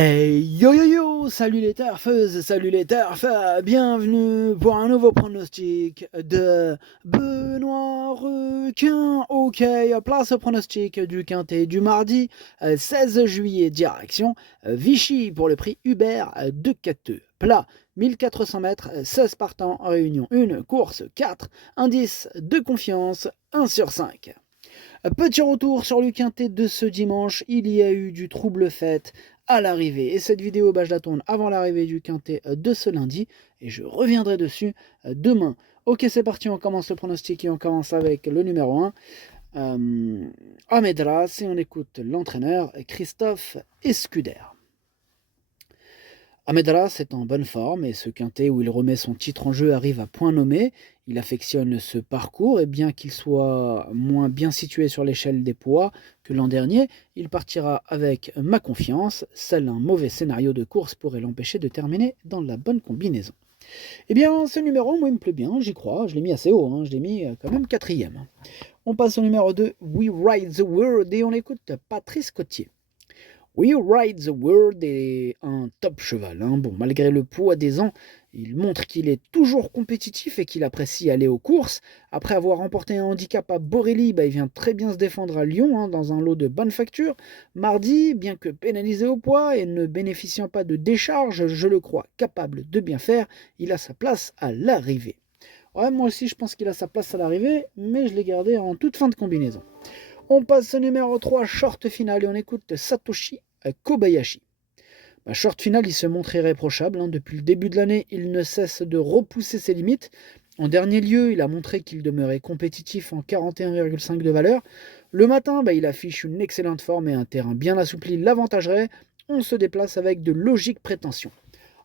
Hey yo yo yo, salut les turfeuses, salut les turfeurs, bienvenue pour un nouveau pronostic de Benoît Requin. Ok, place au pronostic du quintet du mardi 16 juillet, direction Vichy pour le prix Hubert de Cateux. Plat 1400 mètres, 16 partants, réunion 1, course 4, indice de confiance 1 sur 5. Petit retour sur le quintet de ce dimanche, il y a eu du trouble fête à l'arrivée. Et cette vidéo, je la tourne avant l'arrivée du quintet de ce lundi, et je reviendrai dessus demain. Ok, c'est parti, on commence le pronostic et on commence avec le numéro 1, Amedras, et on écoute l'entraîneur Christophe Escuder. Amedras est en bonne forme et ce quintet où il remet son titre en jeu arrive à point nommé. Il affectionne ce parcours et bien qu'il soit moins bien situé sur l'échelle des poids que l'an dernier, il partira avec ma confiance. Seul un mauvais scénario de course pourrait l'empêcher de terminer dans la bonne combinaison. Eh bien, ce numéro, moi, il me plaît bien, j'y crois. Je l'ai mis assez haut, je l'ai mis quand même quatrième. On passe au numéro 2, We Ride the World, et on écoute Patrice Cottier. We Ride the World est un top cheval. Bon, malgré le poids des ans, il montre qu'il est toujours compétitif et qu'il apprécie aller aux courses. Après avoir remporté un handicap à Borelli, il vient très bien se défendre à Lyon dans un lot de bonne facture. Mardi, bien que pénalisé au poids et ne bénéficiant pas de décharge, je le crois capable de bien faire. Il a sa place à l'arrivée. Ouais, moi aussi je pense qu'il a sa place à l'arrivée, mais je l'ai gardé en toute fin de combinaison. On passe au numéro 3, short final, et on écoute Satoshi Kobayashi. Short final, il se montre irréprochable. Depuis le début de l'année, il ne cesse de repousser ses limites. En dernier lieu, il a montré qu'il demeurait compétitif en 41,5 de valeur. Le matin, il affiche une excellente forme et un terrain bien assoupli l'avantagerait. On se déplace avec de logiques prétentions.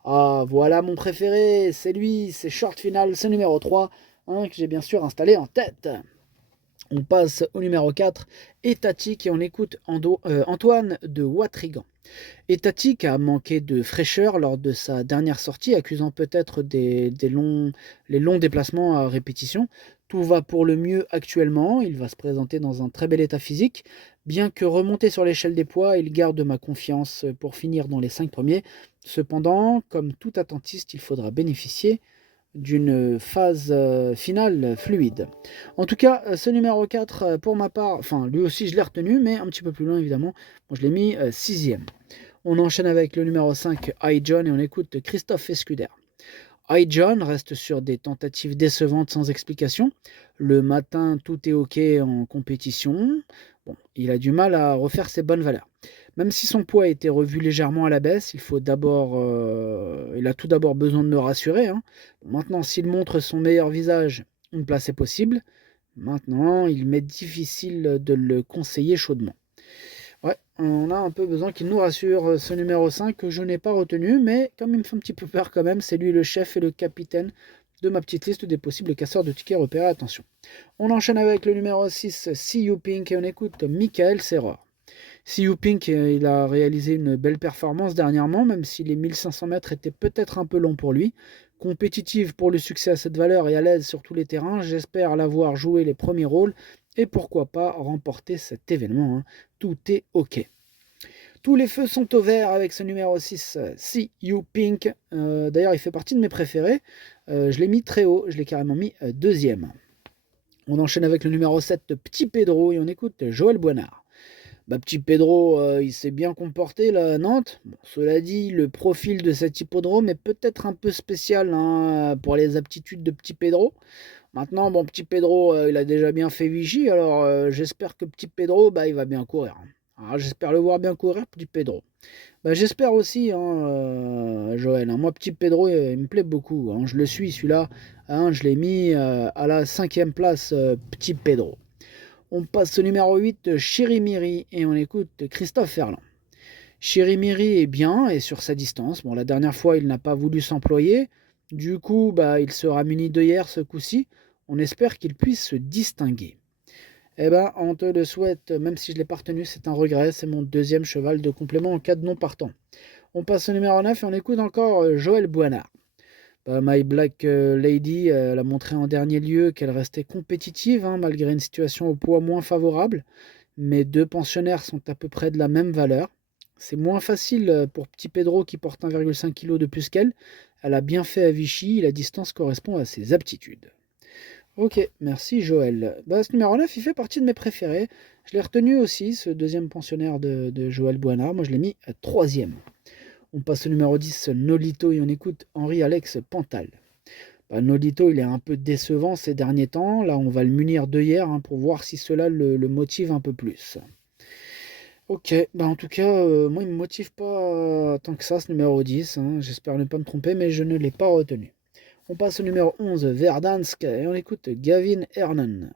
Ah, voilà mon préféré, c'est lui, c'est short final, c'est numéro 3, que j'ai bien sûr installé en tête. On passe au numéro 4, Étatique, et on écoute Antoine de Watrigan. Étatique a manqué de fraîcheur lors de sa dernière sortie, accusant peut-être les longs déplacements à répétition. Tout va pour le mieux actuellement, il va se présenter dans un très bel état physique. Bien que remonté sur l'échelle des poids, il garde ma confiance pour finir dans les 5 premiers. Cependant, comme tout attentiste, il faudra bénéficier d'une phase finale fluide. En tout cas, ce numéro 4, pour ma part, enfin lui aussi je l'ai retenu, mais un petit peu plus loin évidemment, moi, je l'ai mis 6ème. On enchaîne avec le numéro 5, iJohn, et on écoute Christophe Escuder. iJohn reste sur des tentatives décevantes sans explication. Le matin, tout est ok en compétition. Bon, il a du mal à refaire ses bonnes valeurs. Même si son poids a été revu légèrement à la baisse, il a tout d'abord besoin de me rassurer. Maintenant, s'il montre son meilleur visage, une place est possible. Maintenant, il m'est difficile de le conseiller chaudement. Ouais, on a un peu besoin qu'il nous rassure, ce numéro 5 que je n'ai pas retenu, mais comme il me fait un petit peu peur quand même, c'est lui le chef et le capitaine de ma petite liste des possibles casseurs de tickets repérés. Attention. On enchaîne avec le numéro 6, See You Pink, et on écoute Michael Serror. See You Pink, il a réalisé une belle performance dernièrement, même si les 1500 mètres étaient peut-être un peu longs pour lui. Compétitive pour le succès à cette valeur et à l'aise sur tous les terrains, j'espère l'avoir joué les premiers rôles et pourquoi pas remporter cet événement. Tout est ok. Tous les feux sont au vert avec ce numéro 6, See You Pink. D'ailleurs, il fait partie de mes préférés. Je l'ai mis très haut, je l'ai carrément mis deuxième. On enchaîne avec le numéro 7, Petit Pedro, et on écoute Joël Boinard. Petit Pedro, il s'est bien comporté là à Nantes. Bon, cela dit, le profil de cet hippodrome est peut-être un peu spécial pour les aptitudes de Petit Pedro. Maintenant, Petit Pedro, il a déjà bien fait Vichy, alors j'espère que Petit Pedro, il va bien courir. Alors, j'espère le voir bien courir, Petit Pedro. J'espère aussi, Joël. Moi, Petit Pedro, il me plaît beaucoup. Je le suis, celui-là. Je l'ai mis à la 5e place, Petit Pedro. On passe au numéro 8, Chirimiri, et on écoute Christophe Ferland. Chirimiri est bien et sur sa distance. La dernière fois, il n'a pas voulu s'employer. Du coup, il sera muni d'œillères ce coup-ci. On espère qu'il puisse se distinguer. On te le souhaite, même si je ne l'ai pas retenu, c'est un regret. C'est mon deuxième cheval de complément en cas de non partant. On passe au numéro 9 et on écoute encore Joël Boinard. My Black Lady, elle a montré en dernier lieu qu'elle restait compétitive, malgré une situation au poids moins favorable. Mes deux pensionnaires sont à peu près de la même valeur. C'est moins facile pour petit Pedro qui porte 1,5 kg de plus qu'elle. Elle a bien fait à Vichy, la distance correspond à ses aptitudes. Ok, merci Joël. Bah, ce numéro 9, il fait partie de mes préférés. Je l'ai retenu aussi, ce deuxième pensionnaire de Joël Boinard. Moi, je l'ai mis à troisième. On passe au numéro 10, Nolito, et on écoute Henri-Alex Pantal. Bah, Nolito, il est un peu décevant ces derniers temps. Là, on va le munir d'œillères pour voir si cela le motive un peu plus. Ok, bah en tout cas, moi, il me motive pas tant que ça, ce numéro 10. J'espère ne pas me tromper, mais je ne l'ai pas retenu. On passe au numéro 11, Verdansk, et on écoute Gavin Hernan.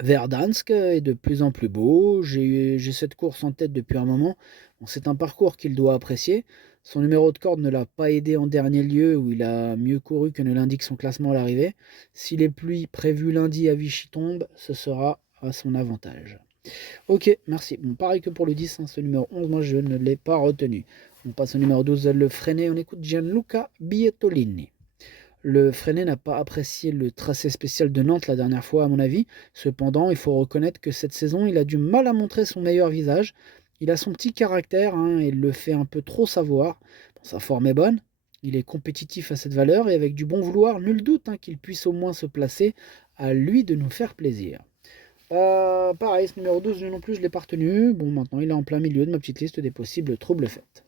Verdansk est de plus en plus beau. J'ai cette course en tête depuis un moment. Bon, c'est un parcours qu'il doit apprécier. Son numéro de corde ne l'a pas aidé en dernier lieu, où il a mieux couru que ne l'indique son classement à l'arrivée. Si les pluies prévues lundi à Vichy tombent, ce sera à son avantage. Ok, merci. Bon, pareil que pour le 10, ce numéro 11, moi je ne l'ai pas retenu. On passe au numéro 12, le freiné. On écoute Gianluca Bietolini. Le Freinet n'a pas apprécié le tracé spécial de Nantes la dernière fois, à mon avis. Cependant, il faut reconnaître que cette saison, il a du mal à montrer son meilleur visage. Il a son petit caractère et il le fait un peu trop savoir. Bon, sa forme est bonne, il est compétitif à cette valeur et avec du bon vouloir, nul doute qu'il puisse au moins se placer. À lui de nous faire plaisir. Pareil, ce numéro 12, lui non plus, je ne l'ai pas retenu. Bon, maintenant, il est en plein milieu de ma petite liste des possibles troubles faits.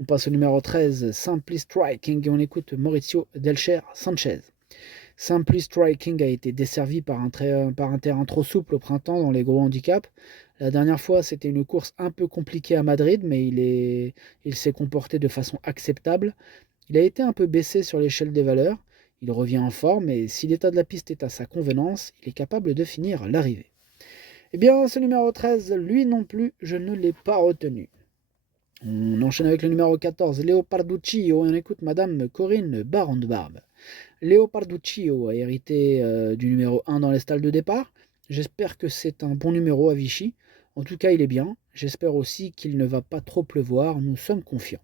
On passe au numéro 13, Simply Striking, et on écoute Maurizio Delcher Sanchez. Simply Striking a été desservi par un terrain trop souple au printemps dans les gros handicaps. La dernière fois, c'était une course un peu compliquée à Madrid, mais il s'est comporté de façon acceptable. Il a été un peu baissé sur l'échelle des valeurs. Il revient en forme et si l'état de la piste est à sa convenance, il est capable de finir l'arrivée. Eh bien, ce numéro 13, lui non plus, je ne l'ai pas retenu. On enchaîne avec le numéro 14, Leoparduccio, et on écoute Madame Corinne Baron de Barbe. Leoparduccio a hérité du numéro 1 dans les stalles de départ. J'espère que c'est un bon numéro à Vichy. En tout cas, il est bien. J'espère aussi qu'il ne va pas trop pleuvoir. Nous sommes confiants.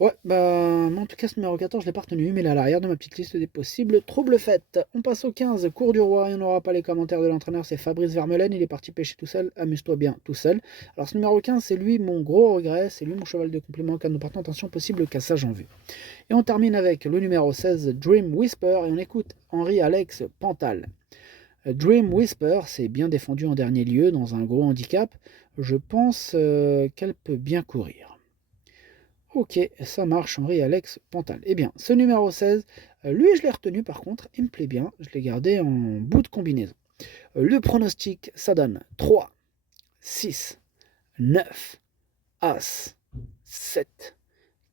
Ouais, bah, en tout cas, ce numéro 14, je ne l'ai pas retenu, mais il est à l'arrière de ma petite liste des possibles troubles faits. On passe au 15, Cours du Roi, et on n'aura pas les commentaires de l'entraîneur, c'est Fabrice Vermeulen, il est parti pêcher tout seul, amuse-toi bien tout seul. Alors ce numéro 15, c'est lui mon gros regret, c'est lui mon cheval de complément, car nous partons, attention, possible cassage en vue. Et on termine avec le numéro 16, Dream Whisper, et on écoute Henri-Alex Pantal. Dream Whisper s'est bien défendu en dernier lieu dans un gros handicap, je pense qu'elle peut bien courir. Ok, ça marche, Henri-Alex Pantal. Eh bien, ce numéro 16, lui je l'ai retenu par contre, il me plaît bien, je l'ai gardé en bout de combinaison. Le pronostic, ça donne 3, 6, 9, As, 7,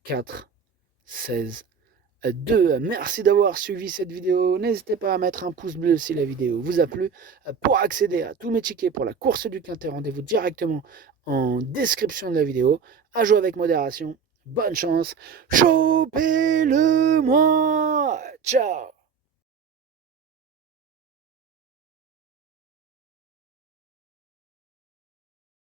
4, 16, 2. Merci d'avoir suivi cette vidéo. N'hésitez pas à mettre un pouce bleu si la vidéo vous a plu. Pour accéder à tous mes tickets pour la course du Quintet, rendez-vous directement en description de la vidéo. À jouer avec modération. Bonne chance. Chopez-le moi. Ciao.